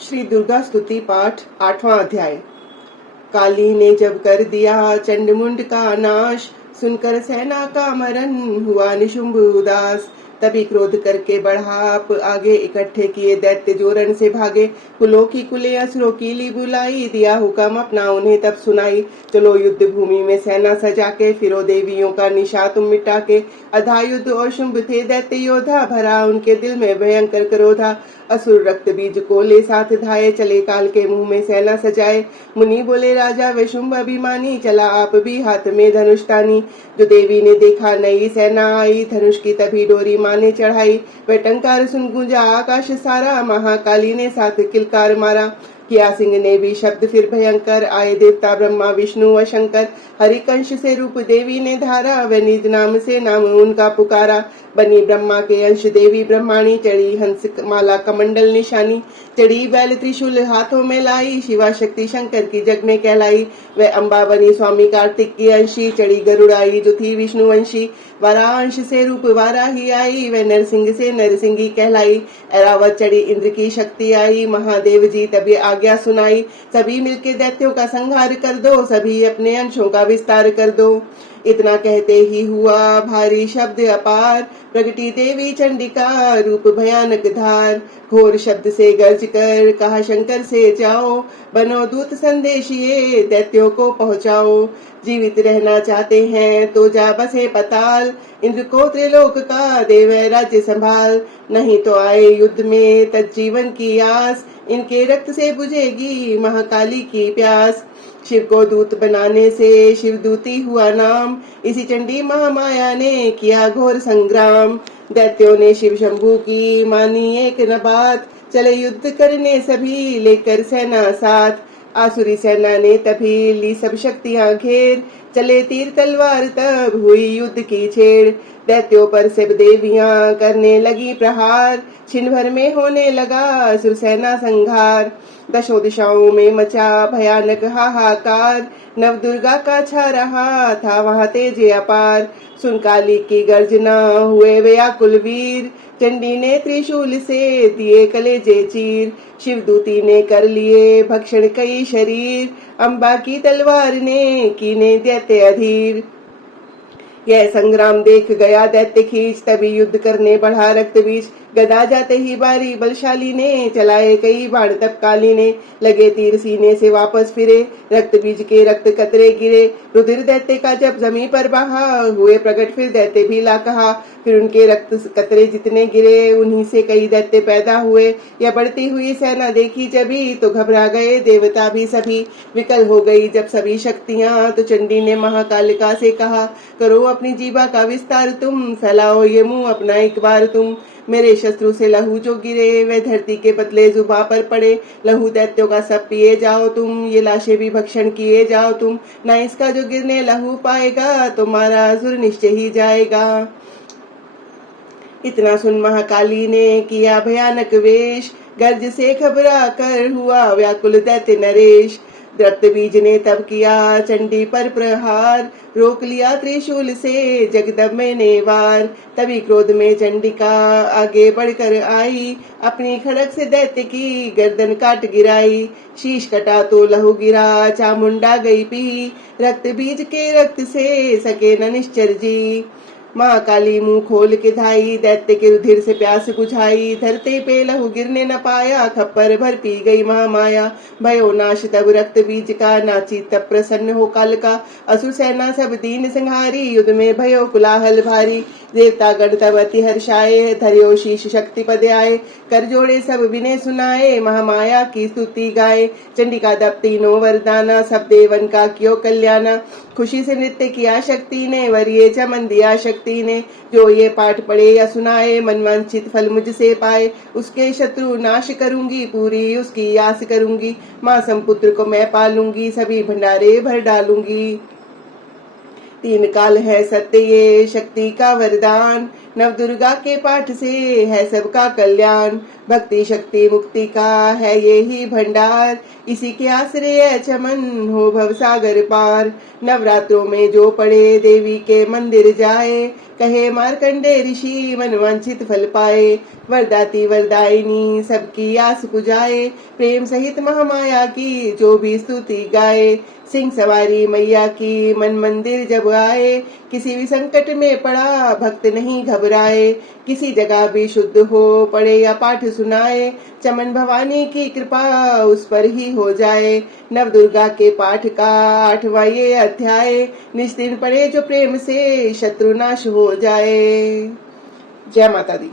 श्री दुर्गा स्तुति पाठ 8वां अध्याय। काली ने जब कर दिया चंडमुंड का नाश, सुनकर सेना का मरण हुआ निशुंभ उदास। तभी क्रोध करके बढ़ाप आगे इकट्ठे किए दैत्य जो रण से भागे। कुलों की कुले असुरों की ली बुलाई, दिया हुक्म अपना उन्हें तब सुनाई। चलो युद्ध भूमि में सेना सजा के, फिरो देवियों का निशा तुम मिटा के। अधा युद्ध और शुंभ थे दैत्य योद्धा, भरा उनके दिल में भयंकर क्रोधा। असुर रक्त बीज को ले साथ धाये, चले काल के मुंह में सेना सजाए। मुनि बोले राजा वे शुंभ अभिमानी, चला आप भी हाथ में धनुष तानी। जो देवी ने देखा नई सेना आई, धनुष की तभी डोरी माने चढ़ाई। वह टंकार सुन गूंजा आकाश सारा, महाकाली ने साथ किलकार मारा। किया सिंह ने भी शब्द फिर भयंकर, आए देवता ब्रह्मा विष्णु व शंकर। हरिकंश से रूप देवी ने धारा, व निज नाम से नाम उनका पुकारा। बनी ब्रह्मा के अंश देवी ब्रह्माणी, चढ़ी हंस माला कमंडल निशानी। चढ़ी बैल त्रिशूल हाथों में लाई, शिवा शक्ति शंकर की जग में कहलाई। वह अम्बा बनी स्वामी कार्तिक की अंशी, चढ़ी गरुड़ाई जो थी विष्णुवंशी। वारांश से रूप वाराही आई, वह नरसिंह से नरसिंगी कहलाई। ऐरावत चढ़ी इंद्र की शक्ति आई, महादेव जी तभी आज्ञा सुनाई। सभी मिलके दैत्यों का संहार कर दो, सभी अपने अंशों का विस्तार कर दो। इतना कहते ही हुआ भारी शब्द अपार, प्रगटी देवी चंडिका रूप भयानक धार। घोर शब्द से गर्ज कर कहा शंकर से जाओ, बनो दूत संदेश ये दैत्यों को पहुंचाओ। जीवित रहना चाहते हैं तो जा बसे पताल, इंद्र को त्रिलोक का देव राज्य संभाल। नहीं तो आए युद्ध में तज्जीवन की आस, इनके रक्त से बुझेगी महाकाली की प्यास। शिव को दूत बनाने से शिव दूती हुआ नाम, इसी चंडी महामाया ने किया घोर संग्राम। दैत्यों ने शिव शंभू की मानी एक न बात, चले युद्ध करने सभी लेकर सेना साथ। आसुरी सेना ने तभी ली सब शक्तियां घेर, चले तीर तलवार तब हुई युद्ध की छेड़। दैत्यों पर सब देवियां करने लगी प्रहार, छिन भर में होने लगा असुर सेना संघार। दशों दिशाओं में मचा भयानक हाहाकार, नव दुर्गा का छा रहा था वहां तेज अपार। सुन काली की गर्जना हुए व्याकुल वीर, चंडी ने त्रिशूल से दिए कलेजे चीर। शिव दूती ने कर लिए भक्षण कई शरीर, अम्बा की तलवार ने कीने दैत्य अधीर। यह संग्राम देख गया दैत्य खींच, तभी युद्ध करने बढ़ा रक्त बीज। गदा जाते ही बारी बलशाली ने, चलाए कई बाण तब काली ने। लगे तीर सीने से वापस फिरे, रक्त बीज के रक्त कतरे गिरे। रुधिर दैत्य का जब जमीन पर बहा, हुए प्रकट फिर दैत्य भी ला कहा। फिर उनके रक्त कतरे जितने गिरे, उन्हीं से कई दैत्य पैदा हुए। यह बढ़ती हुई सेना देखी जभी, तो घबरा गए देवता भी सभी। विकल हो गई जब सभी शक्तियां, तो चंडी ने महाकालिका से कहा, करो अपनी जीवा का विस्तार तुम, फैलाओ ये मुंह अपना एक बार तुम। मेरे शत्रु से लहू जो गिरे, वह धरती के बदले जुबा पर पड़े। लहू दैत्यों का सब पिए जाओ तुम, ये लाशें भी भक्षण किए जाओ तुम। ना इसका जो गिरने लहू पाएगा, तुम्हारा असुर निश्चय ही जाएगा। इतना सुन महाकाली ने किया भयानक वेश, गर्ज से घबरा कर हुआ व्याकुल दैत्य नरेश। रक्त बीज ने तब किया चंडी पर प्रहार, रोक लिया त्रिशूल से जगदम्बे ने वार। तभी क्रोध में चंडिका आगे बढ़कर आई, अपनी खड़क से दैत्य की गर्दन काट गिराई। शीश कटा तो लहू गिरा, चामुंडा गई पी, रक्त बीज के रक्त से सके न निश्चर जी। माँ काली मुंह खोल के धाई, दैत्य के रुधिर से प्यास बुझाई। धरते पे लहू गिरने न पाया, खप्पर भर पी गई महामाया। भयो नाश तब रक्त बीज का, नाची तब प्रसन्न हो काल का। असुर सेना सब दीन संहारी, युद्ध में भयो कुलाहल भारी। देवता गण तब अति हर्षाए, धर्यो शीश शक्ति पद आए। कर जोड़े सब विनय सुनाए, महामाया की स्तुति गाए। चंडिका दब तीनों वरदाना, सब देवन का कियो कल्याणा। खुशी से नृत्य किया शक्ति ने, वरिये चमन दिया शक्ति ने। जो ये पाठ पढ़े या सुनाए, मनवांछित फल मुझसे पाए। उसके शत्रु नाश करूंगी, पूरी उसकी आस करूंगी। माँ संपुत्र को मैं पालूंगी, सभी भंडारे भर डालूंगी। तीन काल है सत्य ये शक्ति का वरदान, नव दुर्गा के पाठ से है सबका कल्याण, भक्ति शक्ति मुक्ति का है ये ही भंडार, इसी के आश्रय चमन हो भवसागर पार। नवरात्रों में जो पढ़े देवी के मंदिर जाए, कहे मार्कंडे ऋषि मन वांछित फल पाए। वरदाती वरदायिनी सबकी आस पुजाए, प्रेम सहित महामाया की जो भी स्तुति गाए। सिंह सवारी मैया की मन मंदिर जब आए, किसी भी संकट में पड़ा भक्त नहीं घबराए। किसी जगह भी शुद्ध हो पढ़े या पाठ सुनाए, चमन भवानी की कृपा उस पर ही हो जाए। नव दुर्गा के पाठ का 8वां ये अध्याय, निस्दिन पढ़े जो प्रेम से शत्रु नाश हो जाए। जय माता दी।